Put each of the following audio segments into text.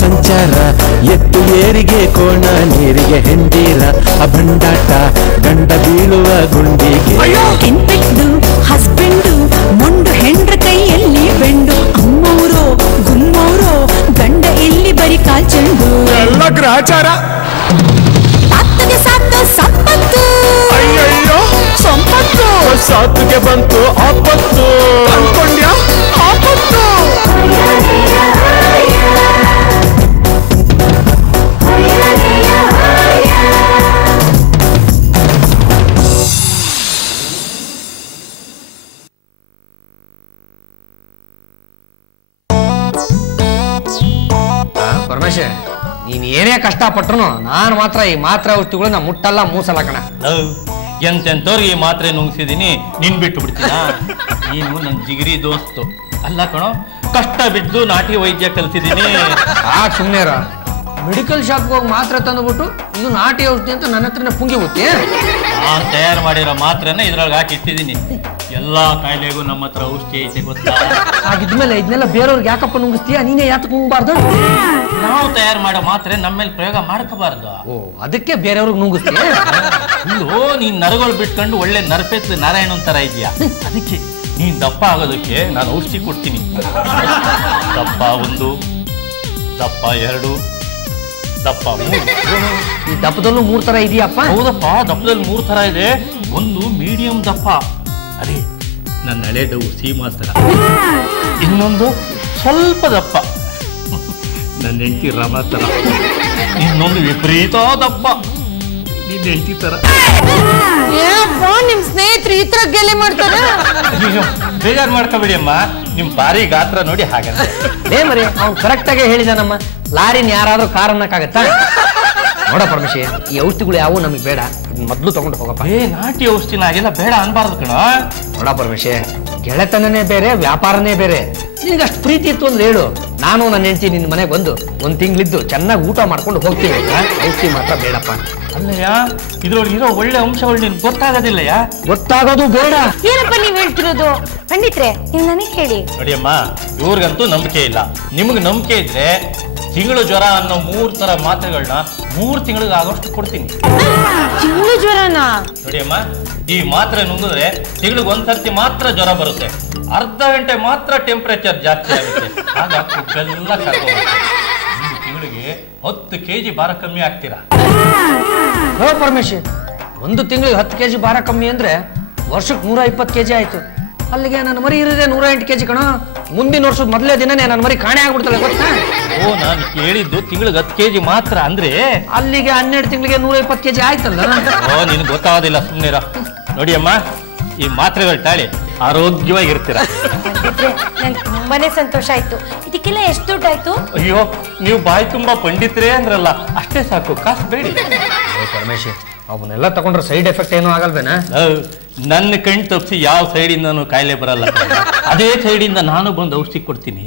ಸಂಚಾರ, ಎತ್ತು ಏರಿಗೆ ಕೋಣ ನೀರಿಗೆ ಹೆಂಡೀರ, ಅಭಂಡಾಟ ಗಂಡ ಬೀಳುವ ಗುಂಡಿಗೆ. ಕೆಂಪೆಟ್ಟು ಹಸ್ಬೆಂಡು ಮೊಂಡು ಹೆಂಡ್ರ ಕೈಯಲ್ಲಿ ಬೆಂಡು, ಅಮ್ಮೋರೋ ಗುಮ್ಮೋರೋ ಗಂಡ ಇಲ್ಲಿ ಬರಿ ಕಾಲ್ಚೆಂಡು. ಎಲ್ಲ ಗ್ರಹಚಾರ. ಸಾತ್ತಿಗೆ ಸಾತ್ತು ಸಂಪತ್ತು, ಅಯ್ಯಯ್ಯೋ ಸಂಪತ್ತು, ಸಾತ್ತಿಗೆ ಬಂತು ಆಪತ್ತು, ಅನ್ಕೊಂಡ್ಯಾ ಆಪತ್ತು. ಪರಮೇಶ್ವರ, ನೀನ್ ಏನೇ ಕಷ್ಟಪಟ್ರು ನಾನು ಮಾತ್ರ ಈ ಮಾತ್ರೆ ಔಷಧಿಗಳನ್ನ ಮುಟ್ಟಲ್ಲ ಮೂಸಲ್ಲ ಕಣ. ಎಂತೆಂತವ್ರಿಗೆ ಈ ಮಾತ್ರೆ ನುಂಗ್ಸಿದೀನಿ, ನಿನ್ ಬಿಟ್ಟು ಬಿಡ್ತೀನ? ನೀನು ನನ್ನ ಜಿಗಿರಿ ದೋಸ್ತು ಅಲ್ಲ ಕಣೋ, ಕಷ್ಟ ಬಿದ್ದು ನಾಟಿ ವೈದ್ಯ ಕಲ್ತಿದ್ದೀನಿ. ಸುಮ್ಮನೆ ಮೆಡಿಕಲ್ ಶಾಪ್ಗೆ ಹೋಗಿ ಮಾತ್ರೆ ತಂದುಬಿಟ್ಟು ಇದು ನಾಟಿ ಔಷಧಿ ಅಂತ ನನ್ನ ಹತ್ರನೇ ಪುಂಗಿ ಹೋಗ್ತಿ. ನಾನ್ ತಯಾರು ಮಾಡಿರೋ ಮಾತ್ರೆನ ಇದ್ರೊಳಗೆ ಹಾಕಿ ಇಟ್ಟಿದ್ದೀನಿ. ಎಲ್ಲಾ ಕಾಯಿಲೆಗೂ ನಮ್ಮ ಹತ್ರ ಔಷಧಿ ಐತೆ ಗೊತ್ತಾ? ಹಾಗಿದ್ಮೇಲೆ ಇದನ್ನೆಲ್ಲ ಬೇರೆಯವ್ರಿಗೆ ಯಾಕಪ್ಪ ನುಂಗಿಸ್ತೀಯ? ನೀನೇ ಯಾತಕ್ಕೆ ನುಂಗಬಾರ್ದು? ನಾವು ತಯಾರು ಮಾಡೋ ಮಾತ್ರೆ ನಮ್ಮ ಮೇಲೆ ಪ್ರಯೋಗ ಮಾಡ್ಕೋಬಾರ್ದು. ಓ, ಅದಕ್ಕೆ ಬೇರೆಯವ್ರಿಗೆ ನುಂಗಿಸ್ತೀಯ? ಇಲ್ಲೋ ನೀನ್ ನರಗಳು ಬಿಟ್ಕೊಂಡು ಒಳ್ಳೆ ನರಪೆತ್ಲು ನಾರಾಯಣನ್ ತರ ಇದೆಯಾ, ಅದಕ್ಕೆ ನೀನ್ ದಪ್ಪ ಆಗೋದಕ್ಕೆ ನಾನು ಔಷಧಿ ಕೊಡ್ತೀನಿ. ದಪ್ಪ 1, ದಪ್ಪ 2, ದಪ್ಪ 3. ಈ ದಪ್ಪದಲ್ಲೂ 3 ತರ ಇದೆಯಪ್ಪ? ಹೌದಪ್ಪ, ದಪ್ಪದಲ್ಲಿ 3 ತರ ಇದೆ. ಒಂದು ಮೀಡಿಯಂ ದಪ್ಪ, ಅದೇ ನನ್ನ ಹಳೆ ಡೌ ಸೀಮಾ ತರ. ಇನ್ನೊಂದು ಸ್ವಲ್ಪ ದಪ್ಪ, ನನ್ನ ಹೆಂಡತಿ ರಮ ತರ. ಇನ್ನೊಂದು ವಿಪರೀತ ದಪ್ಪ, ನಿನ್ನ ಹೆಂಡತಿ ತರ. ನಿಮ್ ಸ್ನೇಹಿತರು ಈ ತರ ಗೆಲೆ ಮಾಡ್ತಾರ? ಬೇಜಾರು ಮಾಡ್ಕೋಬೇಡಿ ಅಮ್ಮ, ನಿಮ್ ಬಾರಿ ಗಾತ್ರ ನೋಡಿ ಹಾಗಂತ. ಮರಿ ಅವ್ನು ಕರೆಕ್ಟ್ ಆಗಿ ಹೇಳಿದಾನಮ್ಮ. ಲಾರಿನ ಯಾರಾದ್ರೂ ಕಾರ್ ಅನ್ನಕ್ಕಾಗತ್ತಾ? ನೋಡ ಪರಮೇಶಿ, ಈ ಔಷಧಿಗಳು ಯಾವು ನಮಗೆ ಬೇಡ, ಮೊದ್ಲು ತಗೊಂಡು ಹೋಗಪ್ಪ. ನಾಟಿ ಔಷಧಿನ ಹಾಗೆಲ್ಲ ಬೇಡ ಅನ್ಬಾರ್ದು ಕಣ. ನೋಡ ಪರಮೇಶಿ, ಗೆಳೆತನನೇ ಬೇರೆ, ವ್ಯಾಪಾರನೇ ಬೇರೆ. ನಿನ್ಗೆ ಅಷ್ಟು ಪ್ರೀತಿ ಇತ್ತು ಅಂದ್ರೆ ಹೇಳು, ನಾನು ನನ್ನ ಹೆಂಡತಿ ನಿನ್ನ ಮನೆಗೆ ಬಂದು 1 ತಿಂಗಳಿದ್ದು ಚೆನ್ನಾಗಿ ಊಟ ಮಾಡ್ಕೊಂಡು ಹೋಗ್ತೀವಿ. ಔಷಧಿ ಮಾತ್ರ ಬೇಡಪ್ಪ. ಅಲ್ಲಯ್ಯ, ಇದ್ರೊಳಗಿರೋ ಒಳ್ಳೆ ಅಂಶಗಳು ನಿನ್ಗೆ ಗೊತ್ತಾಗೋದಿಲ್ಲಯ್ಯ. ಗೊತ್ತಾಗೋದು ಬೇಡ. ಏನಪ್ಪ ನೀವ್ ಹೇಳ್ತಿರೋದು? ಪಂಡಿತ್ರೆ, ನೀವು ನನಗೆ ಹೇಳಿ. ನೋಡಿಯಮ್ಮ, ಇವ್ರಿಗಂತೂ ನಂಬಿಕೆ ಇಲ್ಲ. ನಿಮ್ಗೆ ನಂಬಿಕೆ ಇದ್ರೆ ತಿಂಗಳು ಜ್ವರ ಅನ್ನೋ 3 ತರ ಮಾತ್ರೆಗಳನ್ನ 3 ತಿಂಗಳಿಗೆ ಆಗೋಷ್ಟು ಕೊಡ್ತೀನಿ. ತಿಂಗಳು ಜ್ವರನ? ನೋಡಿಯಮ್ಮ, ಈ ಮಾತ್ರೆ ನುಂಗಿದ್ರೆ ತಿಂಗಳಿಗೆ 1 ಸರ್ತಿ ಮಾತ್ರ ಜ್ವರ ಬರುತ್ತೆ, ಅರ್ಧ ಗಂಟೆ ಮಾತ್ರ ಟೆಂಪರೇಚರ್ ಜಾಸ್ತಿ ಆಗುತ್ತೆ, ಆಗ ಎಲ್ಲ ಕರ್ಕೋಗುತ್ತೆ. ತಿಂಗಳಿಗೆ 10 kg ಭಾರ ಕಮ್ಮಿ ಆಗ್ತೀರಾ. ಹೋ ಪರಮೇಶಿ, 1 ತಿಂಗಳಿಗೆ 10 kg ಭಾರ ಕಮ್ಮಿ ಅಂದ್ರೆ ವರ್ಷಕ್ಕೆ 120 kg ಆಯ್ತು. ಅಲ್ಲಿಗೆ ನನ್ನ ಮರಿ ಇರೋದೇ 108 kg ಕಣ. ಮುಂದಿನ ವರ್ಷದ ಮೊದಲೇ ದಿನನೇ ನನ್ನ ಮರಿ ಕಾಣೆ ಆಗ್ಬಿಡ್ತಾಳೆ ಗೊತ್ತಾ? ಓ, ನಾನು ಕೇಳಿದ್ದು ತಿಂಗಳಿಗೆ 10 kg ಮಾತ್ರ ಅಂದ್ರೆ ಅಲ್ಲಿಗೆ 12 ತಿಂಗಳಿಗೆ 120 kg ಆಯ್ತಲ್ಲ. ಓ, ನಿನ್ಗೆ ಗೊತ್ತಾಗೋದಿಲ್ಲ, ಸುಮ್ಮನಿರ. ನೋಡಿಯಮ್ಮ, ಈ ಮಾತ್ರೆಗಳು ತಾಳಿ ಆರೋಗ್ಯವಾಗಿರ್ತೀರ. ನಂಗೆ ತುಂಬಾನೇ ಸಂತೋಷ ಆಯ್ತು. ಇದಕ್ಕೆಲ್ಲ ಎಷ್ಟು ದುಡ್ಡಾಯ್ತು? ಅಯ್ಯೋ, ನೀವು ಬಾಯಿ ತುಂಬಾ ಪಂಡಿತರೇ ಅಂದ್ರಲ್ಲ, ಅಷ್ಟೇ ಸಾಕು, ಕಾಸು ಬೇಡಿ. ಪರಮೇಶಿ, ಅವನ್ನೆಲ್ಲ ತಗೊಂಡ್ರೆ ಸೈಡ್ ಎಫೆಕ್ಟ್ ಏನೂ ಆಗಲ್ವೇನಾ? ನನ್ನ ಕಣ್ ತಪ್ಪಿಸಿ ಯಾವ ಸೈಡಿಂದನೂ ಕಾಯಿಲೆ ಬರಲ್ಲ. ಅದೇ ಸೈಡಿಂದ ನಾನು ಬಂದು ಔಷಧಿ ಕೊಡ್ತೀನಿ.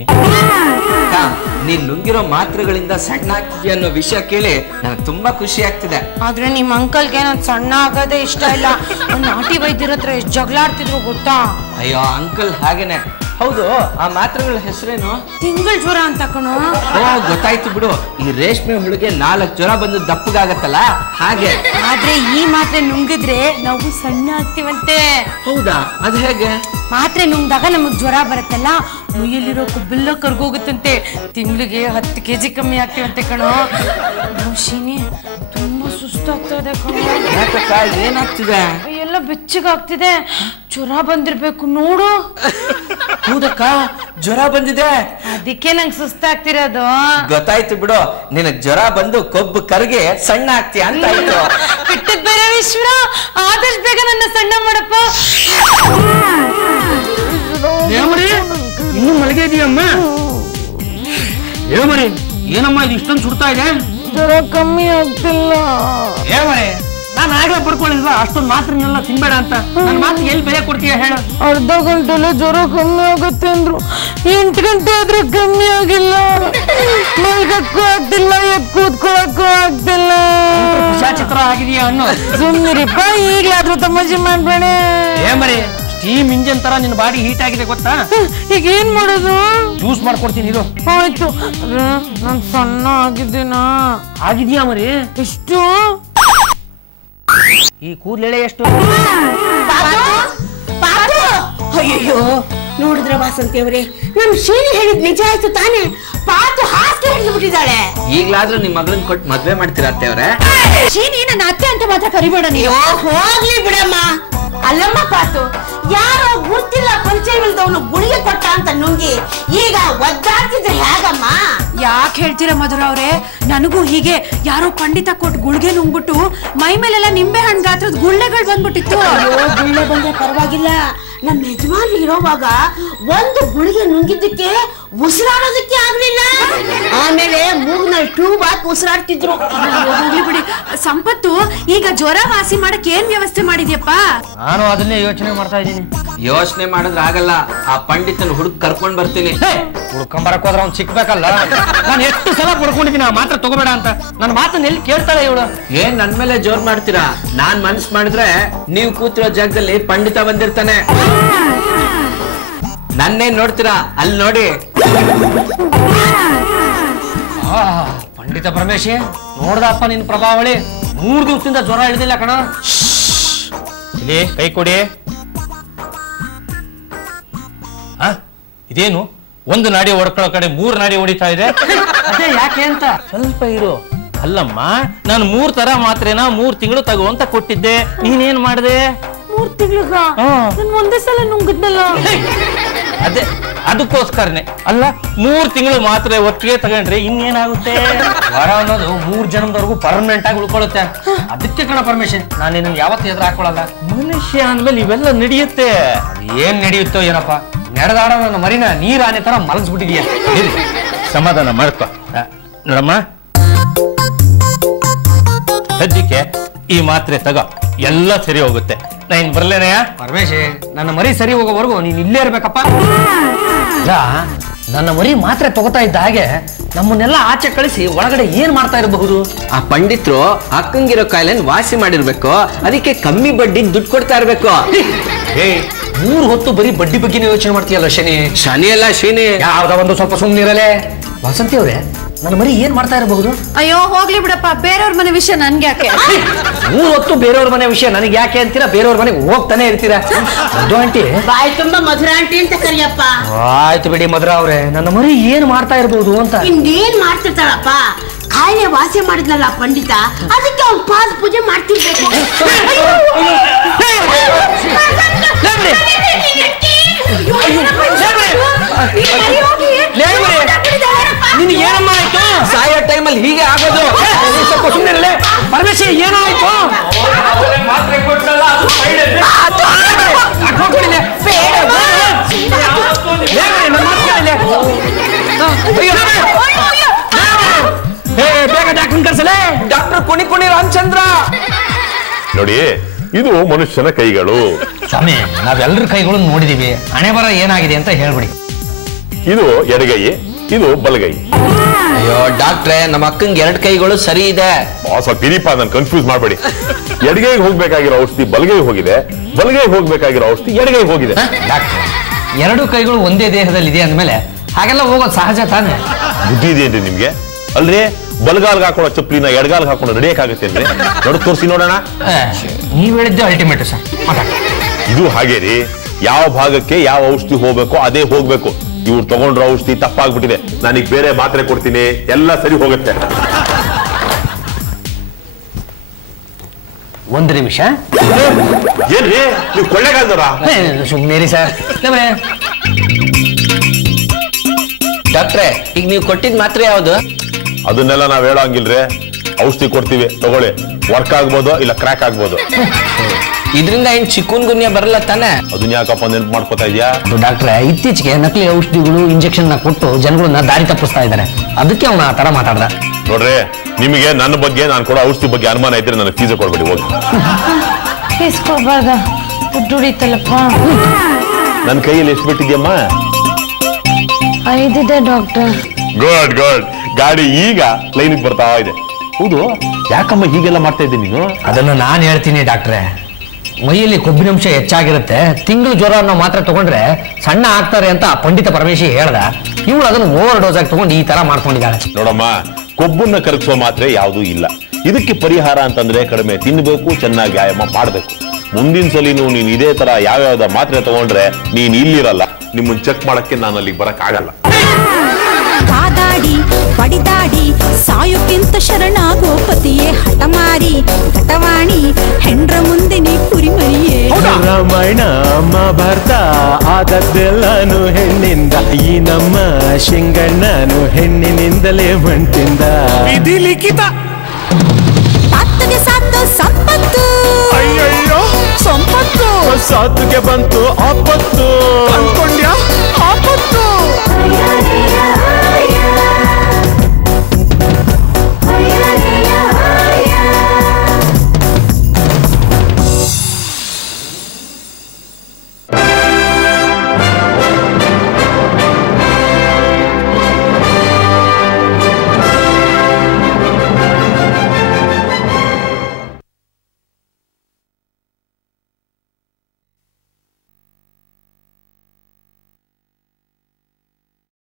ನೀನ್ ನುಂಗಿರೋ ಮಾತ್ರೆಗಳಿಂದ ಸಣ್ಣ ಆಗ್ತಿದ್ಯಾ ಅನ್ನೋ ವಿಷಯ ಕೇಳಿ ನನಗೆ ತುಂಬಾ ಖುಷಿ ಆಗ್ತಿದೆ. ಆದ್ರೆ ನಿಮ್ ಅಂಕಲ್ಗೆ ನಾನು ಸಣ್ಣ ಆಗೋದೇ ಇಷ್ಟ ಇಲ್ಲ. ನಾಟಿ ವೈದ್ಯರ ಹತ್ರ ಎಷ್ಟು ಜಗಳಾಡ್ತಿದ್ರು ಗೊತ್ತಾ? ಅಯ್ಯೋ ಅಂಕಲ್ ಹಾಗೇನೆ. ಹೌದು, ಆ ಮಾತ್ರೆಗಳ ಹೆಸರೇನು? ತಿಂಗಳ ಜ್ವರ ಅಂತ ಕಣೋ. ಓ, ಗೊತ್ತಾಯ್ತು ಬಿಡು. ಈ ರೇಷ್ಮೆ ಹುಳುಗೆ 4 ಜ್ವರ ಬಂದು ದಪ್ಪಗಾಗತ್ತಲ್ಲ ಹಾಗೆ. ಆದ್ರೆ ಈ ಮಾತ್ರೆ ನುಂಗಿದ್ರೆ ನಾವು ಸಣ್ಣ ಆಗ್ತೀವಂತೆ. ಹೌದಾ? ಅದು ಹೇಗೆ? ಮಾತ್ರೆ ನುಂಗ್ದಾಗ ನಮಗ್ ಜ್ವರ ಬರುತ್ತಲ್ಲ, ಮುಯ್ಯಲ್ಲಿರೋ ಕೊಬ್ಬೆಲ್ಲ ಕರ್ಗೋಗುತ್ತಂತೆ. ತಿಂಗಳಿಗೆ 10 kg ಕಮ್ಮಿ ಆಗ್ತೀವಂತೆ ಕಣೋ. ಶೀನಿ, ತುಂಬಾ ಸುಸ್ತಾಗ್ತದೆ ಕಣೋ. ಯಾಕಕ್ಕ, ಏನಾಗ್ತಿದೆ? ಎಲ್ಲ ಬೆಚ್ಚಗಾಗ್ತಿದೆ. ಜ್ವರ ಬಂದಿರ್ಬೇಕು ನೋಡು. ಹೌದಕ್ಕ, ಜ್ವರ ಬಂದಿದೆ. ಅದಕ್ಕೆ ನಂಗೆ ಸುಸ್ತಾಗ್ತಿರೋದು. ಗೊತ್ತಾಯ್ತು ಬಿಡು, ನಿನಗ್ ಜ್ವರ ಬಂದು ಕೊಬ್ಬು ಕರಗಿ ಸಣ್ಣ ಆಗ್ತೀಯ ಅಂತ ಆಯ್ತು. ಬಿಟ್ಟದ್ ಬೇರೆ ವಿಶ್ವ, ಆದಷ್ಟು ಬೇಗ ನನ್ನ ಸಣ್ಣ ಮಾಡಪ್ಪ. ಇನ್ನು ಮಲಗೆ ಇದೆಯಮ್ಮ? ಮರಿ, ಏನಮ್ಮ ಇದು ಇಷ್ಟೊಂದು ಸುಡ್ತಾ ಇದೆ? ಜ್ವರ ಕಮ್ಮಿ ಆಗ್ತಿಲ್ಲ. ಮರಿ, ನಾನು ಆಗ್ಲೇ ಪಡ್ಕೊಂಡಿಲ್ಲ ಅಷ್ಟೊಂದು ಮಾತ್ರನೆಲ್ಲ ತಿನ್ಬೇಡ ಅಂತ. ನನ್ನ ಮಾತು ಎಲ್ಲಿ ಬೆಲೆ ಕೊಡ್ತೀಯ ಹೇಳು? ಅರ್ಧ ಗಂಟೆಲೆ ಜ್ವರ ಕಮ್ಮಿ ಆಗುತ್ತೆ ಅಂದ್ರು, 8 ಗಂಟೆ ಆದ್ರೂ ಕಮ್ಮಿ ಆಗಿಲ್ಲ. ಮಲ್ಗಕ್ಕೂ ಆಗ್ತಿಲ್ಲ, ಎದ್ದು ಕೂತ್ಕೊಳಕ್ಕೂ ಆಗ್ತಿಲ್ಲ. ಚಿತ್ರ ಆಗಿದೆಯಾ ಅನ್ನೋ? ಸುಮ್ಮನಿರಿಪ್ಪ, ಈಗಲಾದ್ರೂ ತಮಾಷೆ ಮಾಡ್ಬೇಡ. ಮರಿ, ಸ್ಟೀಮ್ ಇಂಜಿನ್ ತರ ನಿನ್ನ ಬಾಡಿ ಹೀಟ್ ಆಗಿದೆ ಗೊತ್ತಾ? ಈಗ ಏನ್ ಮಾಡೋದು? ಜ್ಯೂಸ್ ಮಾಡ್ಕೊಡ್ತೀನಿ ಇರು. ಆಯ್ತು. ನಾನ್ ಸಣ್ಣ ಆಗಿದ್ದೀನಾ? ಆಗಿದ್ಯಾ ಮರಿ? ಎಷ್ಟು? ಈ ಕೂದಲೆಳೆ ಎಷ್ಟು? ಅಯ್ಯೋ ನೋಡಿದ್ರ ವಾಸಂತಿ ಅವರೇ, ನಮ್ ಶೀಲಿ ಹೇಳಿದ್ ನಿಜ ಆಯ್ತು ತಾನೆ? ಪಾತು ಹಾಸ್ಗೆ ಹಿಡಿದು ಬಿಟ್ಟಿದ್ದಾಳೆ. ಈಗ್ಲಾದ್ರೂ ನಿಮ್ ಮಗಳನ್ ಕೊಟ್ಟು ಮದ್ವೆ ಮಾಡ್ತೀರಾ ಅತ್ತೆಯವ್ರೆ? ಶೀನಿ ನನ್ನ ಅತ್ತೆ ಅಂತ ಮಾತ್ರ ಕರಿಬೇಡ ನೀವು. ಹೋಗ್ಲಿ ಬಿಡಮ್ಮ. ಅಲ್ಲಮ್ಮ ಪಾತು, ಯಾರೋ ಗುರ್ತಿಲ್ಲ ಪರಿಚಯವಿಲ್ದವನು ಗುಳಿಗೆ ಕೊಟ್ಟ ಅಂತ ನುಂಗಿ ಈಗ ಒದ್ದಾಡ್ತಿದ್ರೆ ಹೇಗಮ್ಮ? ಯಾಕೆ ಹೇಳ್ತೀರಾ ಮಧುರ ಅವ್ರೆ? ನನಗೂ ಹೀಗೆ ಯಾರೋ ಪಂಡಿತ ಕೊಟ್ಟು ಗುಳ್ಗೆ ನುಂಗ್ಬಿಟ್ಟು ಮೈ ಮೇಲೆಲ್ಲ ನಿಂಬೆ ಹಣ್ಣು ಗಾತ್ರದ ಗುಳ್ಳೆಗಳು ಬಂದ್ಬಿಟ್ಟಿತ್ತು. ಗುಳ್ಳೆ ಬಂದ್ರೆ ಪರವಾಗಿಲ್ಲ, ನಮ್ಮ ಯಜಮಾನ್ ಇರೋವಾಗ ಒಂದು ಗುಳಿಗೆ ನುಂಗಿದ್ದಕ್ಕೆ ಉಸಿರಾಡೋದಕ್ಕೆ ಆಗ್ಲಿಲ್ಲ. ಆಮೇಲೆ ಮೂಗ್ನಲ್ಲಿ ಟ್ಯೂಬ್ ಹಾಕಿ ಉಸಿರಾಡ್ತಿದ್ರು. ಹೋಗ್ಲಿ ಬಿಡಿ. ಸಂಪತ್ತು, ಈಗ ಜ್ವರ ವಾಸಿ ಮಾಡಕ್ ಏನ್ ವ್ಯವಸ್ಥೆ ಮಾಡಿದ್ಯಪ್ಪ? ನಾನು ಅದನ್ನೇ ಯೋಚನೆ ಮಾಡ್ತಾ ಇದ್ದೀನಿ. ಯೋಚನೆ ಮಾಡಿದ್ರೆ ಆಗಲ್ಲ, ಆ ಪಂಡಿತನ ಹುಡುಕ್ ಕರ್ಕೊಂಡ್ ಬರ್ತೀನಿ. ಹುಡ್ಕೊಂಬರಕ್ ಹೋದ್ರೆ ಅವ್ನು ಸಿಕ್ಬೇಕಲ್ಲ. ನಾನು ಎಷ್ಟು ಸಲ ಪಡ್ಕೊಂಡಿದ್ದೀನಿ ಆ ಮಾತ್ರ ತಗೋಬೇಡ ಅಂತ. ನನ್ನ ಮಾತನ್ನ ಎಲ್ಲಿ ಕೇಳ್ತಾಳೆ ಇವಳು? ಏನ್ ನನ್ ಮೇಲೆ ಜೋರ್ ಮಾಡ್ತೀರಾ? ನಾನ್ ಮನ್ಸ್ ಮಾಡಿದ್ರೆ ನೀವು ಕೂತಿರೋ ಜಾಗದಲ್ಲಿ ಪಂಡಿತ ಬಂದಿರ್ತಾನೆ. ನನ್ನೇನ್ ನೋಡ್ತೀರಾ? ಅಲ್ಲಿ ನೋಡಿ. ಪಂಡಿತ ಪರಮೇಶಿ, ನೋಡ್ದಪ್ಪ ನಿನ್ ಪ್ರಭಾವಳಿ. 3 ದಿವಸದಿಂದ ಜ್ವರ ಇಳಿದಿಲ್ಲ ಕಣ. ಇಲ್ಲಿ ಕೈ ಕೊಡಿ. ಇದೇನು ಒಂದು ನಾಡಿ ಹೊಡ್ಕೊಳ್ಳೋ ಕಡೆ 3 ನಾಡಿ ಹೊಡಿತಾ ಇದೆ? ಅದೇ ಯಾಕೆ ಅಂತ ಸ್ವಲ್ಪ ಇರು. ಅಲ್ಲಮ್ಮ, ನಾನು 3 ತರ ಮಾತ್ರೆನ 3 ತಿಂಗಳು ತಗೋ ಅಂತ ಕೊಟ್ಟಿದ್ದೆ. ನೀನೇನ್ ಮಾಡಿದೆ? 3 ತಿಂಗಳಿಗ ನನ್ ಒಂದೇ ಸಲ ನುಂಗಿದ್ನಲ್ಲ. ಅದೇ ಅದಕ್ಕೋಸ್ಕರನೇ ಅಲ್ಲ, 3 ತಿಂಗಳು ಮಾತ್ರೆ ಒಟ್ಟಿಗೆ ತಗೊಂಡ್ರೆ ಇನ್ನೇನಾಗುತ್ತೆ? ಜ್ವರ ಅನ್ನೋದು 3 ಜನ್ಮದವರೆಗೂ ಪರ್ಮನೆಂಟ್ ಆಗಿ ಉಳ್ಕೊಳ್ಳುತ್ತೆ. ಅದಕ್ಕೆ ಕಣ ಪರಮೇಶ್, ನಾನು ನಿನ್ನ ಯಾವತ್ತೂ ಎದುರು ಹಾಕೊಳ್ಳಲ್ಲ. ಮನುಷ್ಯ ಅಂದ್ಮೇಲೆ ಇವೆಲ್ಲ ನಡೆಯುತ್ತೆ. ಏನ್ ನಡೆಯುತ್ತೋ ಏನಪ್ಪ, ನಡೆದಾಡ ನನ್ನ ಮರಿನ ನೀರ್ ಆನೆ ತರ ಮಲಗಿಸ್ಬಿಟ್ಟಿದೀಯ. ಸಮಾಧಾನ ಮಾಡ್ಕೊ. ನೋಡಮ್ಮ, ಸದ್ಯಕ್ಕೆ ಈ ಮಾತ್ರೆ ತಗೋ, ಎಲ್ಲ ಸರಿ ಹೋಗುತ್ತೆ. ನಾ ಇನ್ ಬರ್ಲೇನೆಯ? ಪರಮೇಶ್, ನನ್ನ ಮರಿ ಸರಿ ಹೋಗೋವರೆಗೂ ನೀನ್ ಇಲ್ಲೇ ಇರ್ಬೇಕಪ್ಪ. ಇಲ್ಲ, ನನ್ನ ಮರಿ ಮಾತ್ರೆ ತಗೋತಾ ಇದ್ದ ಹಾಗೆ ನಮ್ಮನ್ನೆಲ್ಲ ಆಚೆ ಕಳಿಸಿ ಒಳಗಡೆ ಏನ್ ಮಾಡ್ತಾ ಇರಬಹುದು? ಆ ಪಂಡಿತರು ಅಕ್ಕಂಗಿರೋ ಕಾಯಿಲೆನ್ ವಾಸಿ ಮಾಡಿರ್ಬೇಕು, ಅದಕ್ಕೆ ಕಮ್ಮಿ ಬಡ್ಡಿ ದುಡ್ಡು ಕೊಡ್ತಾ ಇರ್ಬೇಕು. 3 ಹೊತ್ತು ಬರೀ ಬಡ್ಡಿ ಬಗ್ಗೆನೇ ಯೋಚನೆ ಮಾಡ್ತೀಯಲ್ಲ ಶನಿ. ಶನಿ ಅಲ್ಲ ಶೀನಿ. ಯಾವ್ದ ಒಂದು ಸ್ವಲ್ಪ ಸುಮ್ಮನಿರಲೇ. ವಸಂತಿ ಅವ್ರೆ, ನನ್ನ ಮರಿ ಏನ್ ಮಾಡ್ತಾ ಇರಬಹುದು? ಅಯ್ಯೋ ಹೋಗ್ಲಿ ಬಿಡಪ್ಪ, ಬೇರೆಯವ್ರ ಮನೆ ವಿಷಯ ನನ್ಗೆ ಯಾಕೆ? 3 ಹೊತ್ತು ಬೇರೆಯವ್ರ ಮನೆ ವಿಷಯ ನನಗೆ ಯಾಕೆ ಅಂತೀರಾ? ಬೇರೆಯವ್ರ ಮನೆಗೆ ಹೋಗ್ತಾನೆ ಇರ್ತೀರಾ. ಅದು ಆಂಟಿ, ಬಾಯಿ ತುಂಬಾ ಮಧುರ ಆಂಟಿ ಅಂತ ಕರಿಯಪ್ಪ. ಆಯ್ತು ಬಿಡಿ ಮಧುರ ಅವ್ರೆ, ನನ್ನ ಮರಿ ಏನ್ ಮಾಡ್ತಾ ಇರಬಹುದು ಅಂತ. ಇನ್ನೇನ್ ಮಾಡ್ತಿರ್ತಾಳಪ್ಪ? ಕಾಯಿಲೆ ವಾಸಿ ಮಾಡಿದ್ನಲ್ಲ ಪಂಡಿತ, ಅದಕ್ಕೆ ಅವ್ನ್ ಪಾದ ಪೂಜೆ ಮಾಡ್ತಿರ್ಬೇಕು. ನಿನ್ ಏನಮ್ಮ ಆಯ್ತು? ಸಾಯೋ ಟೈಮಲ್ಲಿ ಹೀಗೆ ಆಗೋದು. ಸ್ವಲ್ಪ ಸುಮ್ಮನೆ ಪರಮೇಶ್, ಏನಾಯ್ತು? ಬೇಗ ಡಾಕ್ಟರ್ ಕರ್ಸಲೇ. ಡಾಕ್ಟರ್ ಕುಣಿ ರಾಮಚಂದ್ರ. ನೋಡಿ, ಇದು ಮನುಷ್ಯನ ಕೈಗಳು. ಸ್ವಾಮಿ, ನಾವೆಲ್ಲರ ಕೈಗಳನ್ನು ನೋಡಿದೀವಿ. ಹಣೆ ಬರ ಏನಾಗಿದೆ ಅಂತ ಹೇಳ್ಬಿಡಿ. ಇದು ಎಡಗೈ, ಇದು ಬಲಗೈ. ಅಯ್ಯೋ ಡಾಕ್ಟ್ರೆ, ನಮ್ಮ ಅಕ್ಕಂಗೆ 2 ಕೈಗಳು ಸರಿ ಇದೆ. ಸ್ವಲ್ಪ ಇರಿಪ, ನಾನು ಕನ್ಫ್ಯೂಸ್ ಮಾಡಬೇಡಿ. ಎಡಗೈಗೆ ಹೋಗ್ಬೇಕಾಗಿರೋ ಔಷಧಿ ಬಲಗೈ ಹೋಗಿದೆ, ಬಲಗೈ ಹೋಗ್ಬೇಕಾಗಿರೋ ಔಷಧಿ ಎಡಗೈ ಹೋಗಿದೆ. ಡಾಕ್ಟರ್, 2 ಕೈಗಳು ಒಂದೇ ದೇಹದಲ್ಲಿ ಇದೆ ಅಂದ್ಮೇಲೆ ಹಾಗೆಲ್ಲ ಹೋಗೋದು ಸಹಜ ತಾನೆ? ಬುದ್ಧಿ ಇದೆಯೇನ್ರಿ ನಿಮ್ಗೆ? ಅಲ್ರಿ, ಬಲಗಾಲ್ಗೆ ಹಾಕೊಳ್ಳೋ ಚಪ್ಪಲಿನ ಎಡಗಾಲ್ಗೆ ಹಾಕೊಂಡು ನಡೆಯಕ್ಕಾಗತ್ತೆ ಅಂದ್ರೆ ನೋಡು, ತೋರಿಸಿ ನೋಡೋಣ. ನೀವ್ ಹೇಳಿದ್ದೆ ಅಲ್ಟಿಮೇಟ್ ಸರ್. ಇದು ಹಾಗೆ ರೀ, ಯಾವ ಭಾಗಕ್ಕೆ ಯಾವ ಔಷಧಿ ಹೋಗ್ಬೇಕೋ ಅದೇ ಹೋಗ್ಬೇಕು. ಇವ್ರು ತಗೊಂಡ್ರ ಔಷಧಿ ತಪ್ಪಾಗ್ಬಿಟ್ಟಿದೆ, ನಾನೀಗ ಬೇರೆ ಮಾತ್ರೆ ಕೊಡ್ತೀನಿ, ಎಲ್ಲ ಸರಿ ಹೋಗುತ್ತೆ. 1 ನಿಮಿಷ. ಏನ್ರಿ, ನೀವು ಕೊಳ್ಳೆಗಾಲ್ದವ್ರ? ಸುಮ್ಮನೆ ಸರ್. ಡಾಕ್ಟ್ರೆ, ಈಗ ನೀವು ಕೊಟ್ಟಿದ್ ಮಾತ್ರೆ ಯಾವ್ದು? ಅದನ್ನೆಲ್ಲ ನಾವ್ ಹೇಳೋಂಗಿಲ್ರಿ. ಔಷಧಿ ಕೊಡ್ತೀವಿ, ತಗೊಳ್ಳಿ. ವರ್ಕ್ ಆಗ್ಬೋದು, ಇಲ್ಲ ಕ್ರ್ಯಾಕ್ ಆಗ್ಬೋದು. ಇದರಿಂದ ಏನ್ ಚಿಕುನ್ ಗುನ್ಯ ಬರಲ್ಲ ತಾನೆ? ಅದನ್ನ ಯಾಕಪ್ಪ ನೆನ್ಪು ಮಾಡ್ಕೋತಾ ಇದೆಯಾ? ಡಾಕ್ಟ್ರೆ, ಇತ್ತೀಚೆಗೆ ನಕಲಿ ಔಷಧಿಗಳು ಇಂಜೆಕ್ಷನ್ ಕೊಟ್ಟು ಜನಗಳನ್ನ ದಾರಿ ತಪ್ಪಿಸ್ತಾ ಇದ್ದಾರೆ. ಅದಕ್ಕೆ ಅವನ ಆ ತರ ಮಾತಾಡ್ದ. ನೋಡ್ರಿ, ನಿಮಗೆ ನನ್ನ ಬಗ್ಗೆ, ನಾನು ಕೊಡೋ ಔಷಧಿ ಬಗ್ಗೆ ಅನುಮಾನ ಇದ್ರೆ ನನಗೆ ಫೀಸ್ ಕೊಡ್ಬೇಡಿ, ಹೋಗಿ. ಫೀಸ್ ಕೊಡ್ಬಾರ್ದ? ದುಡ್ಡು ಹೊಡಿತಲ್ಲಪ್ಪ. ನನ್ನ ಕೈಯಲ್ಲಿ ಎಷ್ಟು ಬಿಟ್ಟಿದ್ಯಮ್ಮ? 5 ಇದೆ ಡಾಕ್ಟರ್. Good good. ಗಾಡಿ ಈಗ ಲೈನಿಗೆ ಬರ್ತಾ ಇದೆ. ಹೌದು, ಯಾಕಮ್ಮ ಹೀಗೆಲ್ಲ ಮಾಡ್ತಾ ಇದ್ದೀನಿ ನೀನು? ಅದನ್ನು ನಾನು ಹೇಳ್ತೀನಿ ಡಾಕ್ಟ್ರೆ. ಮೈಯಲ್ಲಿ ಕೊಬ್ಬಿನಂಶ ಹೆಚ್ಚಾಗಿರುತ್ತೆ, ತಿಂಗಳು ಜ್ವರ ಅನ್ನೋ ಮಾತ್ರೆ ತಗೊಂಡ್ರೆ ಸಣ್ಣ ಆಗ್ತಾರೆ ಅಂತ ಪಂಡಿತ ಪರಮೇಶಿ ಹೇಳ್ದ. ಇವಳು ಅದನ್ನು ಓವರ್ ಡೋಸ್ ಆಗಿ ತಗೊಂಡು ಈ ತರ ಮಾಡ್ಕೊಂಡಿದ್ದಾಳೆ. ನೋಡಮ್ಮ, ಕೊಬ್ಬನ್ನ ಕರಗಿಸೋ ಮಾತ್ರೆ ಯಾವುದೂ ಇಲ್ಲ. ಇದಕ್ಕೆ ಪರಿಹಾರ ಅಂತಂದ್ರೆ ಕಡಿಮೆ ತಿನ್ಬೇಕು, ಚೆನ್ನಾಗಿ ವ್ಯಾಯಾಮ ಮಾಡ್ಬೇಕು. ಮುಂದಿನ ಸಲಿನೂ ನೀನ್ ಇದೇ ತರ ಯಾವ್ಯಾವ್ದ ಮಾತ್ರೆ ತಗೊಂಡ್ರೆ ನೀನ್ ಇಲ್ಲಿರಲ್ಲ. ನಿಮ್ಮನ್ನ ಚೆಕ್ ಮಾಡಕ್ಕೆ ನಾನು ಅಲ್ಲಿಗೆ ಬರಕ್ ಆಗಲ್ಲ. ಕಾದಾಡಿ ಬಡಿದಾಡಿ ಸಾಯೋಕ್ಕಿಂತ ಶರಣಾಗೋ ಪತಿಯೇ ಹಠಮಾರಿ ಘಟವಾಣಿ ಹೆಂಡ್ರ ಮುಂದೆ ನೀ ಕುರಿಮರಿಯೇ. ರಾಮಾಯಣ ಮಹಾಭಾರತ ಆದದ್ದೆಲ್ಲಾನು ಹೆಣ್ಣಿಂದ, ಈ ನಮ್ಮ ಶಿಂಗಣ್ಣನು ಹೆಣ್ಣಿನಿಂದಲೇ ಮಂಟಿಂದ. ವಿಧಿ ಲಿಖಿತ. ತಾತಗೆ ಸಾತು ಸಂಪತ್ತು, ಅಯ್ಯಯ್ಯೋ ಸಂಪತ್ತು, ಸಾತುಗೆ ಬಂತು ಆಪತ್ತು.